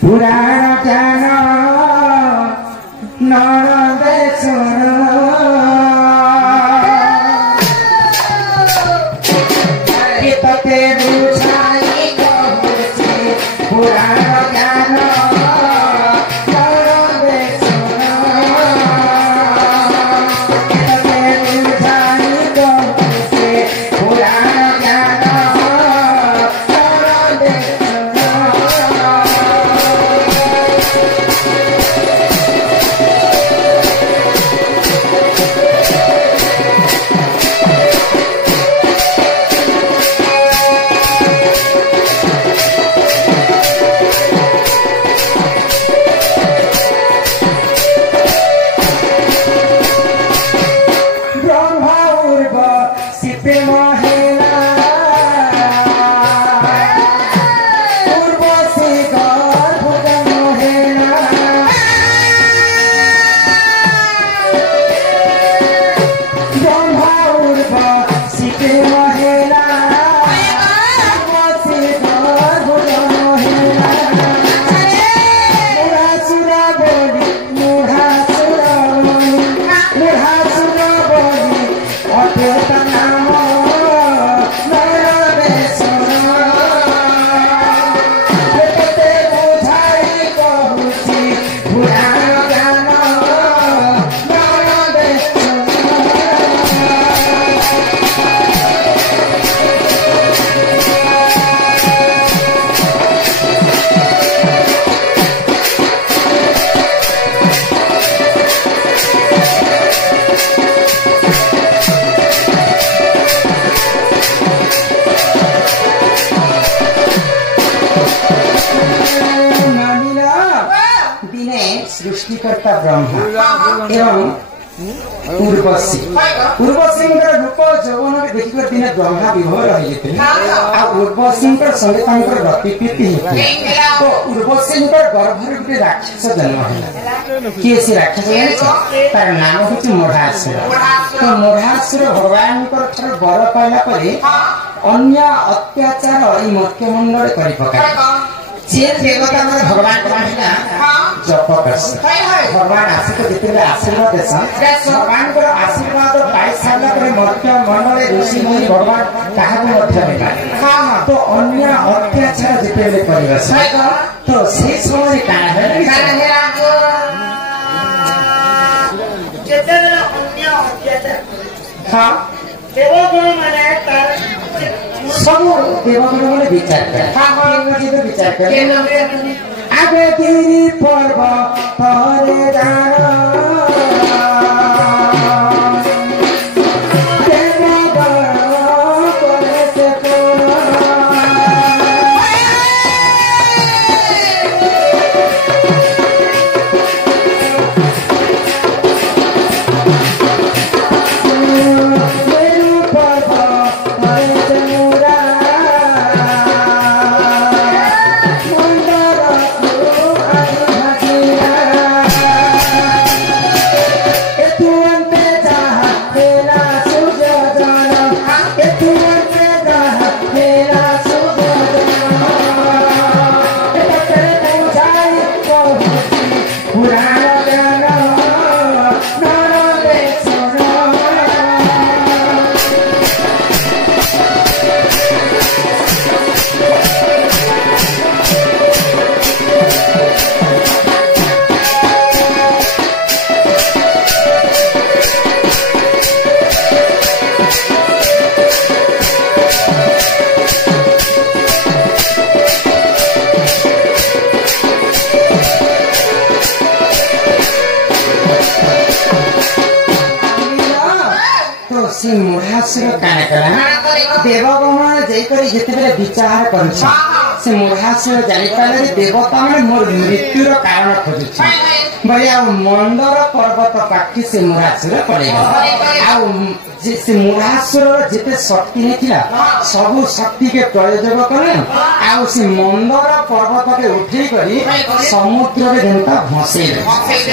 पुराण ज्ञान नरदेशर तते बुझाई कहूची पुराण ज्ञान सृष्टिकर्ता ब्रह्मा एवं उर्वशी उर्वशी रूप जौवन देखिक दिन ब्रह्मा विभोर रही आ उर्वशी संगे गतिविधि तो उर्वशी गर्भ गोटे राक्षस जन्म है किए से राक्षस तार नाम हूँ मोढ़ासुर तो मोढ़ासुर भगवान बर पाला अन्य अत्याचार ये मर्त्यमंडल कर जे देवता भगवान जप कर भगवान आसिक जिते आशीर्वाद देसन भगवान आशीर्वाद पाई सारा मर्त्य मंडल ऋषि मुनि भगवान क्या तो अन्य अत्याचार जिते कर तो से समय हाँ सब देवगुण मैंने विचार कर विचार कर आगे गिरी पर्व तोरे देवगण जिते विचार कर मुढ़ासुर जापारे देवता मैंने मोर मृत्युर कारण खोजुच्छे बोले मंदर पर्वत पाखी से मुढ़ासुर पड़ेगा से मुढ़ासुर जिते शक्ति नहीं सब शक्ति के प्रयोग कले से मंदर पर्वत के उठे कर समुद्र में जनता भसे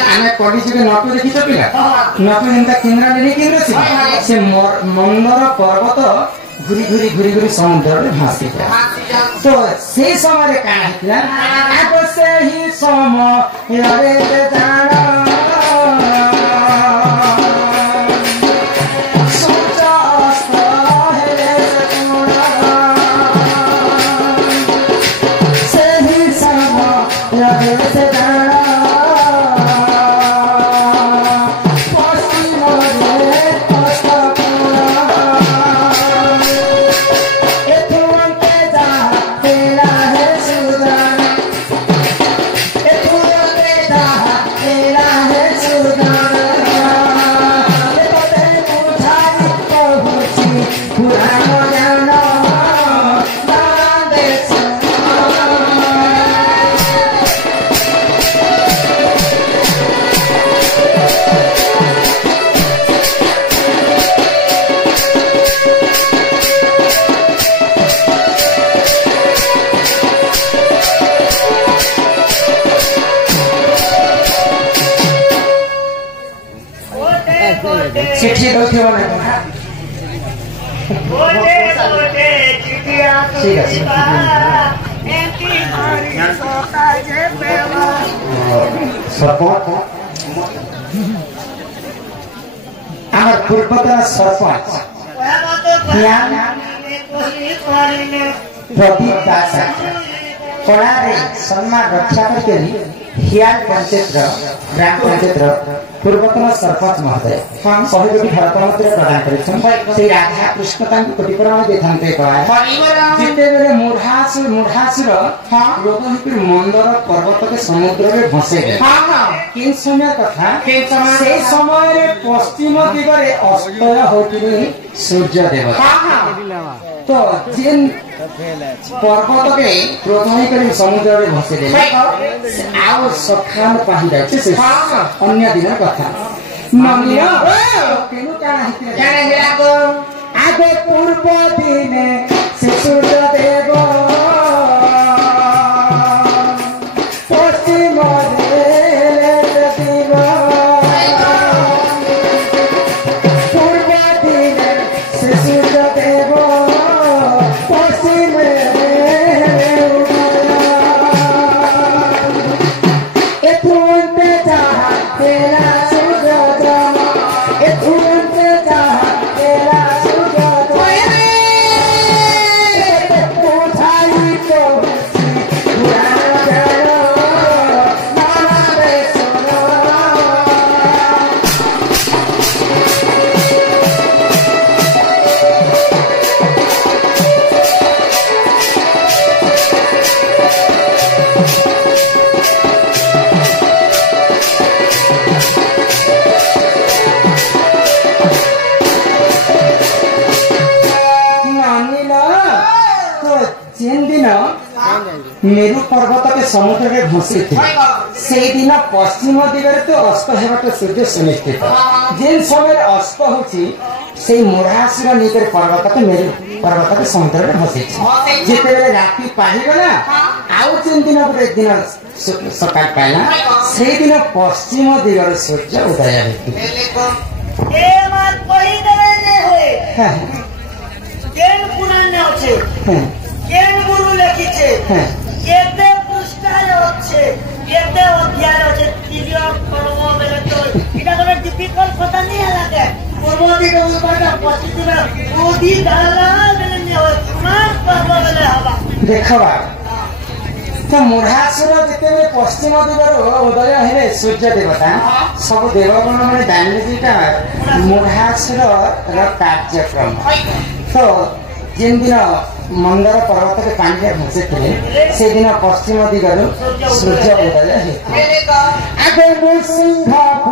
आम पढ़ी नटू देखी पिला नटू जनता केन्द्र नहीं केन्द्र से मंदर पर्वत घूरी घूरी घूरी घूरी समुद्र में भासी तो से समय कौन से ही समय जाना चिट्ठी दौथ्यो আমার पूर्वतन सरपंच प्रदीप दास कला सम्मान रक्षा करके हियाल पंचायत ग्राम पंचायत पूर्वतन सरपंच महोदय हम 100 कोटी भारत मंत्री प्रदान कर राधा कृष्ण कोटी प्रमाण देते जिते बेले मुढ़ासुर लोक मंदर पर्वत के समुद्र में भसे गए कि समय कथा से समय पश्चिम दिगरे अस्तय होती सूर्य देवता तो जिन पर्वत के प्रथम समुद्र में भसे गए आउ सखान पाही जाए अन्य दिन कथा आगे पूर्व दिने से सूर्य देव पश्चिम पूर्व दिने से सूर्य देव पश्चिम मेरु पर्वत के समुद्र में भसी थे से दिन पश्चिम दिगरे तो अस्त होगा सूर्य सुनिश्चित जिन समय अस्त होची से मुढ़ासुर निकर पर्वत के मेरु पर्वत के समुद्र में भसी जिते बेले राति पाही गला आउ तीन दिन गोटे दिन सकाळ पाइला से दिन पश्चिम दिगरे सूर्य उदय होती ए मत पही देले होय केन पुराण আছে কেন গুরু লিখিছে এতে পুস্তকায় আছে এতে অধ্যায় আছে তিরিয় পর্ব বেলে তো এটা কোনো ডিফিকাল্ট কথা নেই লাগে পূর্ব দিকে উল্টা পশ্চিমে ওদি ধারা বেলে নে হয় তোমার পর্ব বেলে হবা দেখবা तो मुढ़ासुर जिते पश्चिम दिगर उदय हेले सूर्य देवता सब देवगण मैंने जानले मुढ़ासुर कार्यक्रम तो जिन दिन मंदर पर्वत के पानी भसे थे से दिन पश्चिम दिगर सूर्य उदय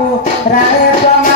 होते